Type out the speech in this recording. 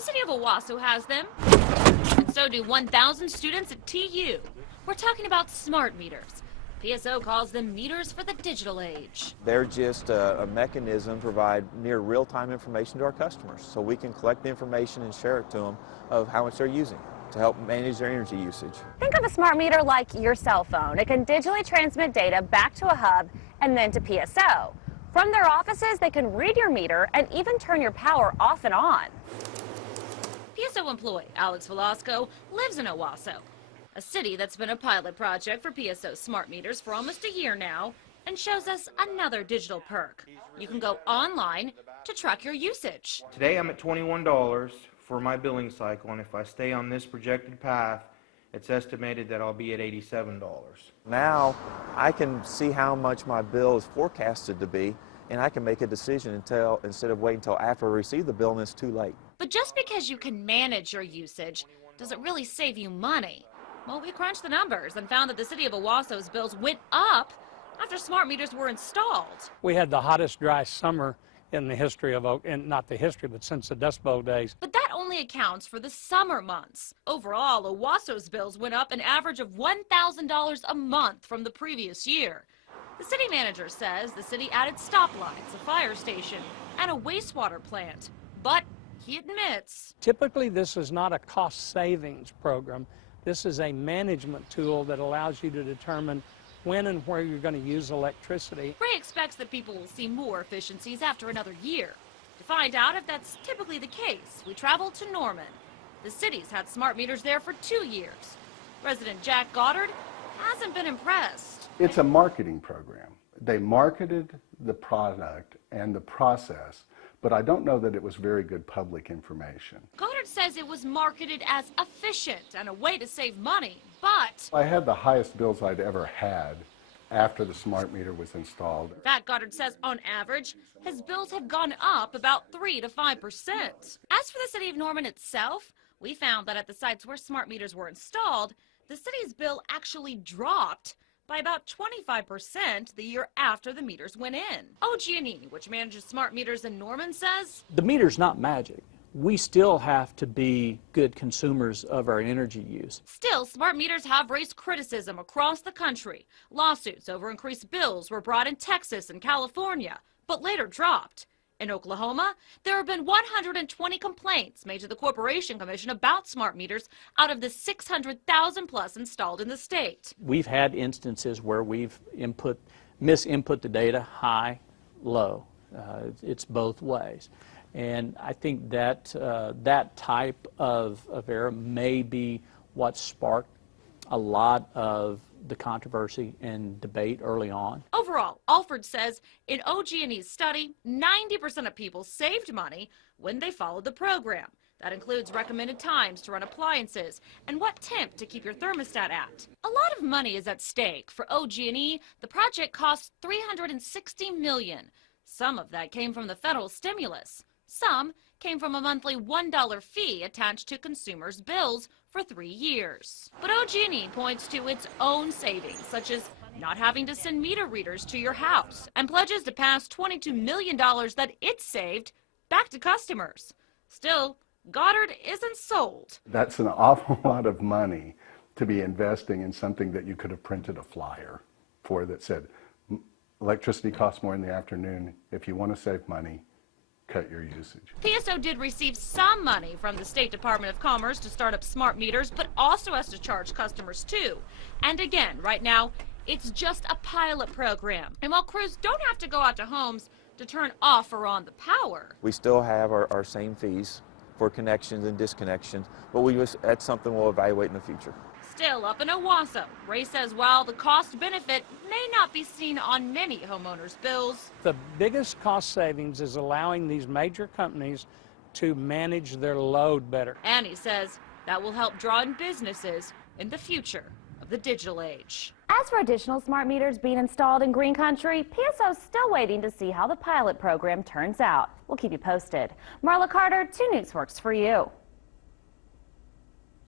The city of Owasso has them, and so do 1,000 students at TU. We're talking about smart meters. PSO calls them meters for the digital age. They're just a mechanism to provide near real-time information to our customers, so we can collect the information and share it to them of how much they're using to help manage their energy usage. Think of a smart meter like your cell phone. It can digitally transmit data back to a hub and then to PSO. From their offices, they can read your meter and even turn your power off and on. PSO employee Alex Velasco lives in Owasso, a city that's been a pilot project for PSO smart meters for almost a year now, and shows us another digital perk. You can go online to track your usage. Today I'm at $21 for my billing cycle, and if I stay on this projected path, it's estimated that I'll be at $87. Now I can see how much my bill is forecasted to be, and I can make a decision instead of waiting until after I receive the bill and it's too late. But just because you can manage your usage, does it really save you money? Well, we crunched the numbers and found that the city of Owasso's bills went up after smart meters were installed. We had the hottest, dry summer in the history of, not the history, but since the Dust Bowl days. But that only accounts for the summer months. Overall, Owasso's bills went up an average of $1,000 a month from the previous year. The city manager says the city added stoplights, a fire station, and a wastewater plant. But he admits, typically this is not a cost savings program. This is a management tool that allows you to determine when and where you're going to use electricity. Ray expects that people will see more efficiencies after another year. To find out if that's typically the case, we traveled to Norman. The city's had smart meters there for 2 years. Resident Jack Goddard hasn't been impressed. It's a marketing program. They marketed the product and the process, but I don't know that it was very good public information. Goddard says it was marketed as efficient and a way to save money, but I had the highest bills I'd ever had after the smart meter was installed. in fact, Goddard says on average, his bills have gone up about 3 to 5%. As for the city of Norman itself, we found that at the sites where smart meters were installed, the city's bill actually dropped by about 25% the year after the meters went in. OG&E, which manages smart meters in Norman, says the meter's not magic. We still have to be good consumers of our energy use. Still, smart meters have raised criticism across the country. Lawsuits over increased bills were brought in Texas and California, but later dropped. In Oklahoma, there have been 120 complaints made to the Corporation Commission about smart meters out of the 600,000 plus installed in the state. We've had instances where we've misinput the data high, low. It's both ways. And I think that that type of error may be what sparked a lot of the controversy and debate early on. Overall, Alford says in OG&E's study, 90% of people saved money when they followed the program. That includes recommended times to run appliances and what temp to keep your thermostat at. A lot of money is at stake. For OG&E, the project cost $360 million. Some of that came from the federal stimulus. Some came from a monthly $1 fee attached to consumers' bills for 3 years. But OG&E points to its own savings, such as not having to send meter readers to your house, and pledges to pass $22 million that it saved back to customers. Still, Goddard isn't sold. That's an awful lot of money to be investing in something that you could have printed a flyer for that said, electricity costs more in the afternoon. If you want to save money, cut your usage. PSO did receive some money from the State Department of Commerce to start up smart meters, but also has to charge customers too. And again, right now, it's just a pilot program. And while crews don't have to go out to homes to turn off or on the power, We still have our same fees for connections and disconnections, but that's something we'll evaluate in the future. still up in Owasso, Ray says while the cost benefit may not be seen on many homeowners' bills, The biggest cost savings is allowing these major companies to manage their load better. and he says that will help draw in businesses in the future of the digital age. As for additional smart meters being installed in Green Country, PSO's still waiting to see how the pilot program turns out. We'll keep you posted. Marla Carter, 2 Newsworks for you.